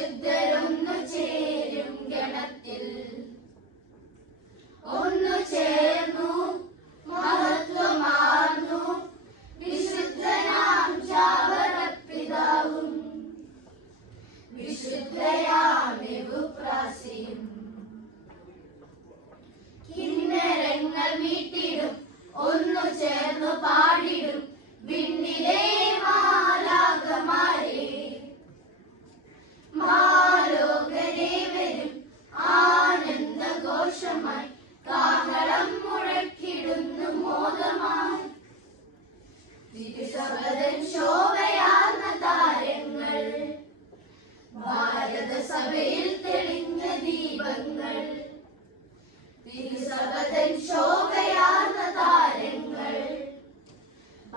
വിശുദ്ധരൊന്നു ചേരും ഗണത്തിൽ ഒന്നു ചേർന്നു മഹത്വമാർന്നു വിശുദ്ധനാം ചാവറപ്പിതാവും വിശുദ്ധയാം എവുപ്രാസിയും കിന്നരങ്ങൾ മീട്ടിടും ഒന്നു ചേർന്നു പാടിടും വിണ്ണിലെ മാലാഖമാരെ മാലോകരെ വരും ആനന്ദഘോഷമായി കാഹളം മുഴക്കിടുന്നു മോദമായി തിരുസഭതൻ ശോഭയാർന്ന താരങ്ങൾ ഭാരതസഭയിൽ തെളിഞ്ഞ ദീപങ്ങൾ തിരുസഭതൻ ശോഭയാർന്ന താരങ്ങൾ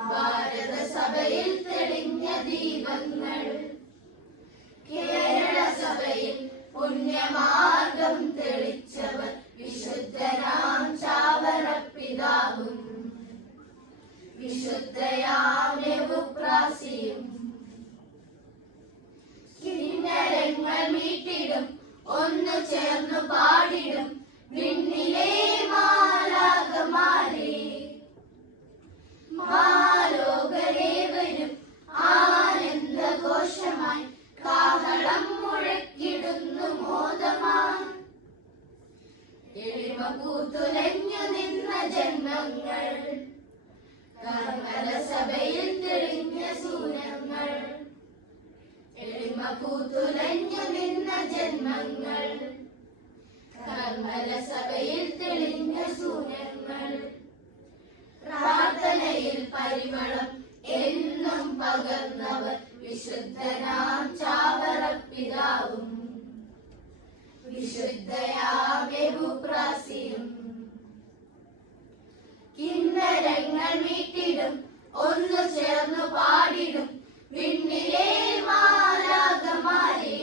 ഭാരതസഭയിൽ തെളിഞ്ഞ ദീപങ്ങൾ കേരള സഭയിൽ പുണ്യമാർഗം തെളിച്ചവർ വിശുദ്ധനാം ചാവറപ്പിതാവും വിശുദ്ധയാം എവുപ്രാസിയും കിന്നരങ്ങൾ മീട്ടിടും ഒന്നു ചേർന്നു പാടിടും വിണ്ണിലെ മാലാഖമാരെ മാലോകരെ വരും ആനന്ദഘോഷമായി കാഹളം മുഴക്കിടുന്നു മോദമായി എളിമ പൂത്തുലഞ്ഞു നിന്ന ജന്മങ്ങൾ കർമ്മല സഭയിൽ തെളിഞ്ഞ സൂര്യങ്ങൾ എളിമ പൂത്തുലഞ്ഞു നിന്ന ജന്മങ്ങൾ കർമ്മല സഭയിൽ തെളിഞ്ഞ സൂര്യങ്ങൾ പ്രാർത്ഥനയിൽ പരിമളം എന്നും പകർന്നവർ വിശുദ്ധനാം ചാവറപ്പിതാവും വിശുദ്ധയാം എവുപ്രാസിയും കിന്നരങ്ങൾ മീട്ടിടും ഒന്നു ചേർന്നു പാടിടും വിണ്ണിലെ മാലാഖമാരെ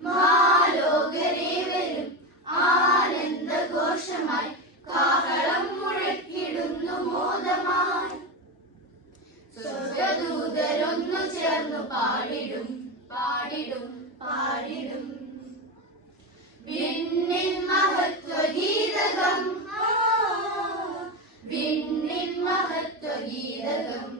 മാലോകരെ വരും ആനന്ദഘോഷമായി കാഹളം മുഴക്കിടുന്നു മോദമായി സ്വർഗദൂതരൊന്നു ചേർന്നു പാടിടും പാടിടും പാടിടും വിണ്ണിൻ മഹത്വഗീതകം വിണ്ണിൻ മഹത്വഗീതകം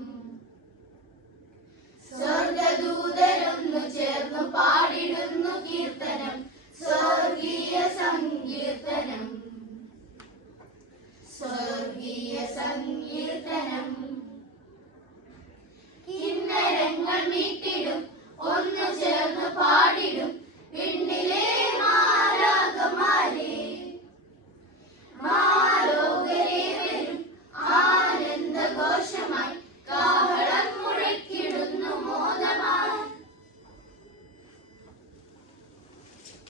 സ്വർഗദൂതരൊന്നു ചേർന്നു പാടിടുന്നു കീർത്തനം സ്വർഗീയ സങ്കീർത്തനം സ്വർഗീയ സങ്കീർത്തനം കിന്നരങ്ങൾ മീട്ടിടും ഒന്നു ചേർന്നു